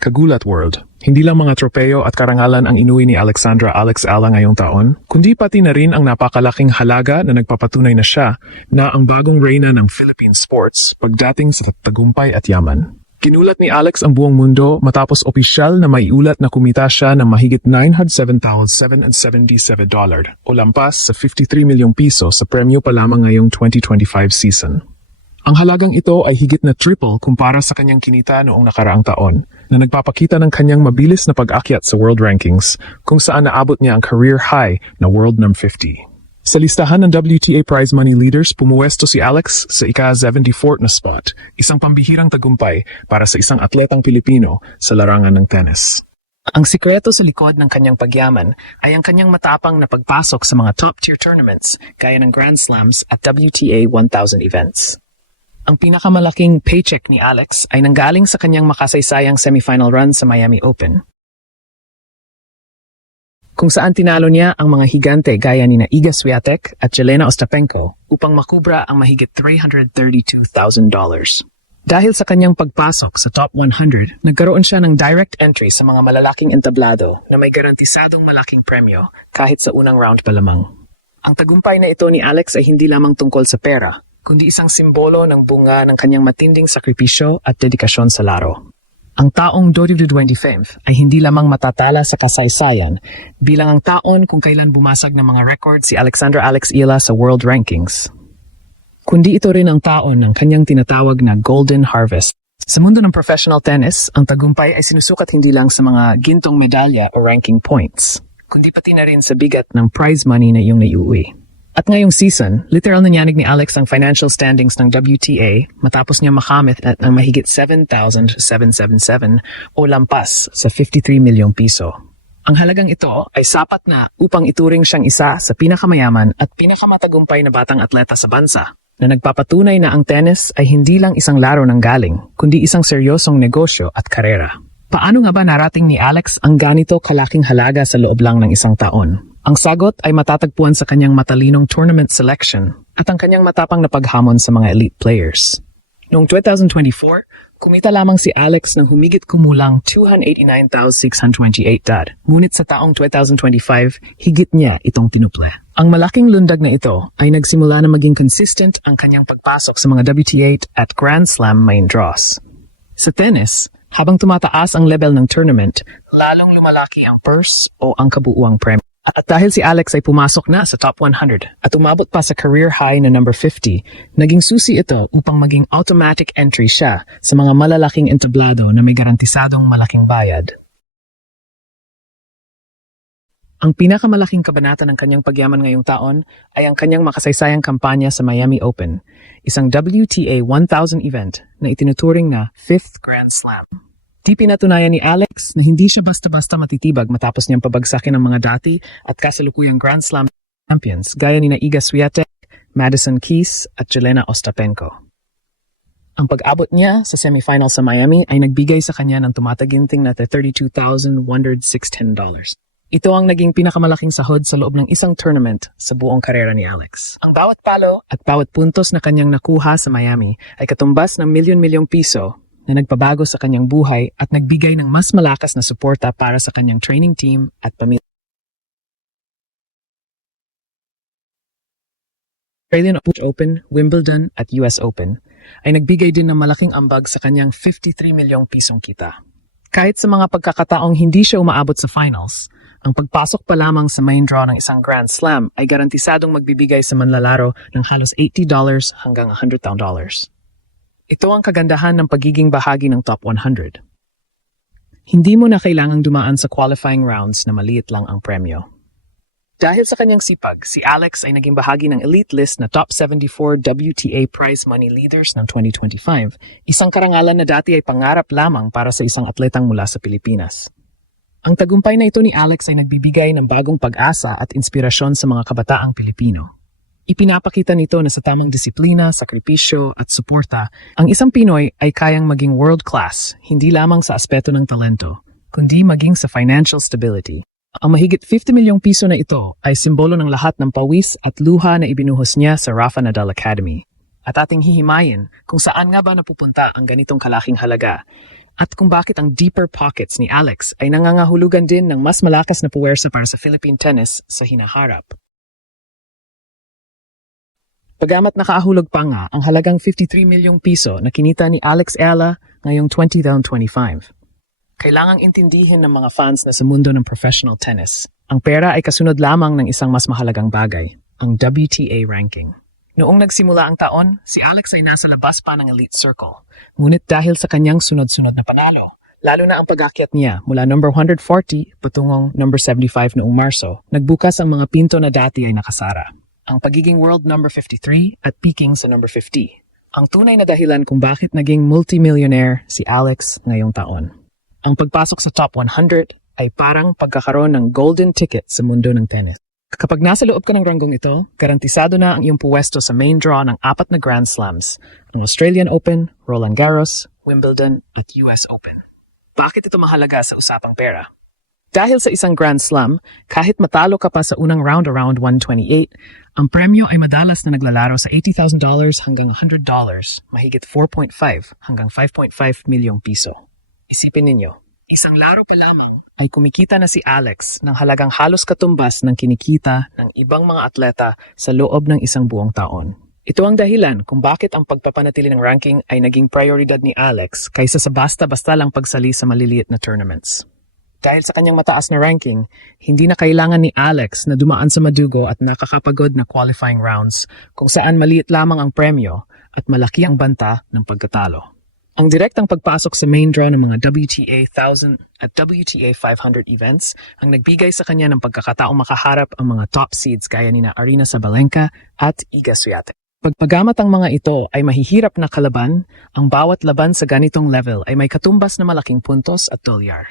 Kagulat World. Hindi lang mga tropeo at karangalan ang inuwi ni Alexandra Alex Ala ngayong taon, kundi pati na rin ang napakalaking halaga na nagpapatunay na siya na ang bagong reyna ng Philippine sports pagdating sa tagumpay at yaman. Kinulat ni Alex ang buong mundo matapos opisyal na maiulat na kumita siya ng mahigit $907,777 o lampas sa 53 milyong piso sa premyo pa lamang ngayong 2025 season. Ang halagang ito ay higit na triple kumpara sa kanyang kinita noong nakaraang taon, na nagpapakita ng kanyang mabilis na pag-akyat sa world rankings kung saan naabot niya ang career high na world number 50. Sa listahan ng WTA prize money leaders, pumuwesto si Alex sa ika-74 na spot, isang pambihirang tagumpay para sa isang atletang Pilipino sa larangan ng tennis. Ang sikreto sa likod ng kanyang pagyaman ay ang kanyang matapang na pagpasok sa mga top-tier tournaments gaya ng Grand Slams at WTA 1000 events. Ang pinakamalaking paycheck ni Alex ay nanggaling sa kanyang makasaysayang semifinal run sa Miami Open, kung saan tinalo niya ang mga higante gaya ni Iga Swiatek at Jelena Ostapenko upang makubra ang mahigit $332,000. Dahil sa kanyang pagpasok sa top 100, nagkaroon siya ng direct entry sa mga malalaking entablado na may garantisadong malaking premyo kahit sa unang round pa lamang. Ang tagumpay na ito ni Alex ay hindi lamang tungkol sa pera, kundi isang simbolo ng bunga ng kanyang matinding sakripisyo at dedikasyon sa laro. Ang taong 2025 ay hindi lamang matatala sa kasaysayan bilang ang taon kung kailan bumasag ng mga record si Alexandra Alex Ila sa world rankings, kundi ito rin ang taon ng kanyang tinatawag na Golden Harvest. Sa mundo ng professional tennis, ang tagumpay ay sinusukat hindi lang sa mga gintong medalya o ranking points, kundi pati na rin sa bigat ng prize money na iyong naiuwi. At ngayong season, literal na niyanig ni Alex ang financial standings ng WTA matapos niya makamit at ang mahigit 7,777 o lampas sa 53 milyong piso. Ang halagang ito ay sapat na upang ituring siyang isa sa pinakamayaman at pinakamatagumpay na batang atleta sa bansa, na nagpapatunay na ang tennis ay hindi lang isang laro ng galing, kundi isang seryosong negosyo at karera. Paano nga ba narating ni Alex ang ganito kalaking halaga sa loob lang ng isang taon? Ang sagot ay matatagpuan sa kanyang matalinong tournament selection at ang kanyang matapang na paghamon sa mga elite players. Noong 2024, kumita lamang si Alex ng humigit kumulang $289,628. Ngunit sa taong 2025, higit niya itong tinuple. Ang malaking lundag na ito ay nagsimula na maging consistent ang kanyang pagpasok sa mga WTA at Grand Slam main draws. Sa tennis, habang tumataas ang level ng tournament, lalong lumalaki ang purse o ang kabuuang premyo. At dahil si Alex ay pumasok na sa top 100 at umabot pa sa career high na number 50, naging susi ito upang maging automatic entry siya sa mga malalaking entablado na may garantisadong malaking bayad. Ang pinakamalaking kabanata ng kanyang pagyaman ngayong taon ay ang kanyang makasaysayang kampanya sa Miami Open, isang WTA 1000 event na itinuturing na 5th Grand Slam. Di pinatunayan ni Alex na hindi siya basta-basta matitibag matapos niyang pabagsakin ng mga dati at kasalukuyang Grand Slam champions gaya ni Iga Swiatek, Madison Keys at Jelena Ostapenko. Ang pag-abot niya sa semifinal sa Miami ay nagbigay sa kanya ng tumataginting na $32,116. Ito ang naging pinakamalaking sahod sa loob ng isang tournament sa buong karera ni Alex. Ang bawat palo at bawat puntos na kanyang nakuha sa Miami ay katumbas ng milyon-milyong piso na nagpabago sa kanyang buhay at nagbigay ng mas malakas na suporta para sa kanyang training team at pamilya. Australian Open, Wimbledon at US Open ay nagbigay din ng malaking ambag sa kanyang 53 milyong pisong kita. Kahit sa mga pagkakataong hindi siya umaabot sa finals, ang pagpasok pa lamang sa main draw ng isang Grand Slam ay garantisadong magbibigay sa manlalaro ng halos $80 hanggang $100,000. Ito ang kagandahan ng pagiging bahagi ng top 100. Hindi mo na kailangang dumaan sa qualifying rounds na maliit lang ang premyo. Dahil sa kanyang sipag, si Alex ay naging bahagi ng elite list na top 74 WTA prize money leaders ng 2025, isang karangalan na dati ay pangarap lamang para sa isang atletang mula sa Pilipinas. Ang tagumpay na ito ni Alex ay nagbibigay ng bagong pag-asa at inspirasyon sa mga kabataang Pilipino. Ipinapakita nito na sa tamang disiplina, sakripisyo at suporta, ang isang Pinoy ay kayang maging world-class, hindi lamang sa aspeto ng talento, kundi maging sa financial stability. Ang mahigit 50 milyong piso na ito ay simbolo ng lahat ng pawis at luha na ibinuhos niya sa Rafa Nadal Academy. At ating hihimayin kung saan nga ba napupunta ang ganitong kalaking halaga. At kung bakit ang deeper pockets ni Alex ay nangangahulugan din ng mas malakas na puwersa para sa Philippine tennis sa hinaharap. Bagamat nakaahulog pa nga ang halagang 53 milyong piso na kinita ni Alex Ella ngayong 2025. Kailangang intindihin ng mga fans na sa mundo ng professional tennis, ang pera ay kasunod lamang ng isang mas mahalagang bagay, ang WTA ranking. Noong nagsimula ang taon, si Alex ay nasa labas pa ng elite circle. Ngunit dahil sa kanyang sunod-sunod na panalo, lalo na ang pag-akyat niya mula number 140 patungong number 75 noong Marso, nagbukas ang mga pinto na dati ay nakasara. Ang pagiging world number 53 at peaking sa number 50. Ang tunay na dahilan kung bakit naging multimillionaire si Alex ngayong taon. Ang pagpasok sa top 100 ay parang pagkakaroon ng golden ticket sa mundo ng tennis. Kapag nasa loob ka ng ranggong ito, garantisado na ang iyong puwesto sa main draw ng 4 na Grand Slams, ang Australian Open, Roland Garros, Wimbledon at US Open. Bakit ito mahalaga sa usapang pera? Dahil sa isang Grand Slam, kahit matalo ka pa sa unang round around 128, ang premyo ay madalas na naglalaro sa $80,000 hanggang $100, mahigit 4.5 hanggang 5.5 milyong piso. Isipin ninyo, isang laro pa lamang ay kumikita na si Alex ng halagang halos katumbas ng kinikita ng ibang mga atleta sa loob ng isang buong taon. Ito ang dahilan kung bakit ang pagpapanatili ng ranking ay naging prioridad ni Alex kaysa sa basta-basta lang pagsali sa maliliit na tournaments. Dahil sa kanyang mataas na ranking, hindi na kailangan ni Alex na dumaan sa madugo at nakakapagod na qualifying rounds kung saan maliit lamang ang premyo at malaki ang banta ng pagkatalo. Ang direktang pagpasok sa main draw ng mga WTA 1000 at WTA 500 events ang nagbigay sa kanya ng pagkakataong makaharap ang mga top seeds gaya nina Aryna Sabalenka at Iga Swiatek. Pagpagamat ang mga ito ay mahihirap na kalaban, ang bawat laban sa ganitong level ay may katumbas na malaking puntos at dolyar.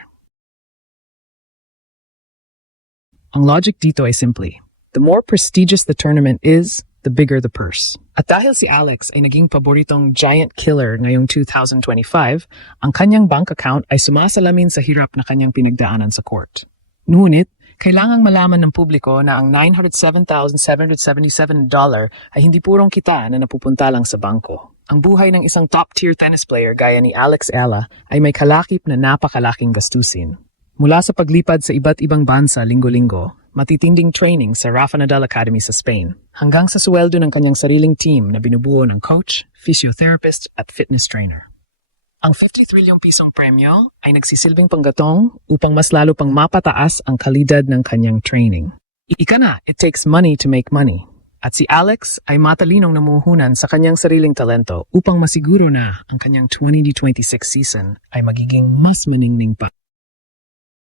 Ang logic dito ay simple. The more prestigious the tournament is, the bigger the purse. At dahil si Alex ay naging paboritong giant killer ngayong 2025, ang kanyang bank account ay sumasalamin sa hirap na kanyang pinagdaanan sa court. Ngunit, kailangang malaman ng publiko na ang $907,777 ay hindi purong kita na napupunta lang sa bangko. Ang buhay ng isang top-tier tennis player gaya ni Alex Ella ay may kalakip na napakalaking gastusin. Mula sa paglipad sa iba't ibang bansa linggo-linggo, matitinding training sa Rafa Nadal Academy sa Spain, hanggang sa sweldo ng kanyang sariling team na binubuo ng coach, physiotherapist at fitness trainer. Ang 50 trilyong pisong premyo ay nagsisilbing panggatong upang mas lalo pang mapataas ang kalidad ng kanyang training. Ika na, it takes money to make money. At si Alex ay matalinong namumuhunan sa kanyang sariling talento upang masiguro na ang kanyang 2026 season ay magiging mas maningning pa.